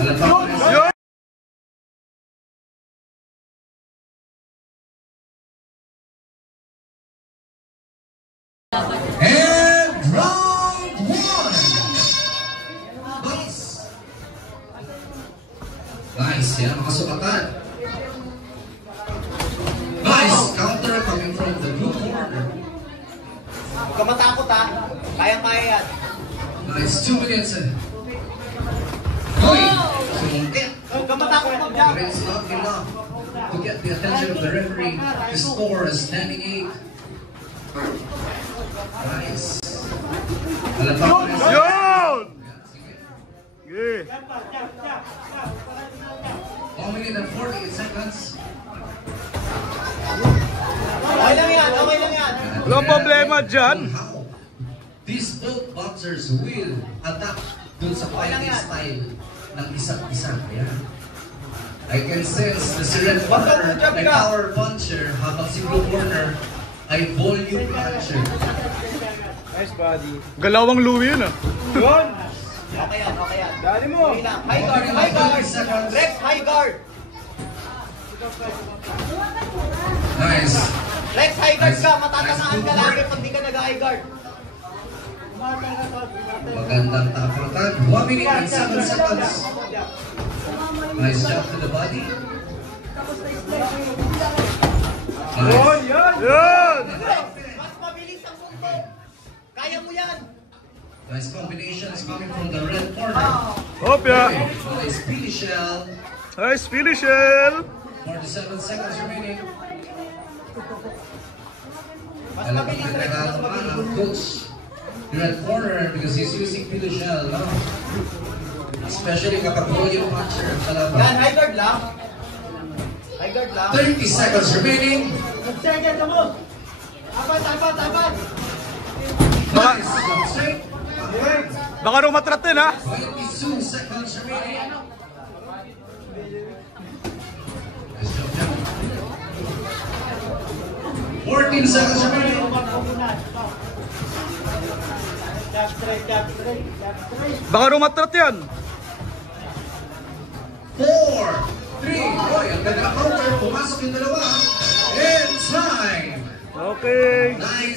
And round one. Nice, yan ang kasukatan. Nice counter coming from the blue corner. Huwag ka matakot ha. Kayang-kaya yan. Nice, 2 minutes. Uy! Sumungkit. Huwag ka matakot mag-jump. But it's not enough to get the attention of the referee. The score is standing 8. Nice. Alam ba ko rin? Yun! Sige. 1 minute and 48 seconds. Okay lang yan, okay lang yan. Walang problema dyan. How these both boxers will adapt dun sa fighting style ng isa't isa. Ayan. I can sense the Red Corner ay power puncher habang si Blue Corner ay volume puncher. Nice body. Galawang Louie yun ah. Yun! Okay yan, okay yan. Dali mo! High guard, high guard! Rex, high guard! Nice. Rex, high guard ka! Matatamaan ka lagi pag di ka nag-high guard. Magandang taputan. 1 minute and 7 seconds. Nice jump to the body. Nice. Yun! Mas mabilis ang mundo! Kaya mo yan! Nice combination is coming from the red corner. Hopya! Nice Billy Shell. Nice finish, El! 47 seconds remaining. Mas mabilis Rex, mas mabilis. Coach, the red corner because he's using Billy Shell. No? Especially kapag volume puncher ang kalaban. Yan, high guard lang. High guard lang. 30 seconds remaining. Second na mo! Apat, apat, apat! Nice. Jump straight. Baka rumatrat din ha? 22 seconds remaining. Nice jump down. 14 seconds remaining. Baka rumatrat yan. 4, 3, ang ganda counter. Pumasok yung dalawa. And time. Okay. Nice.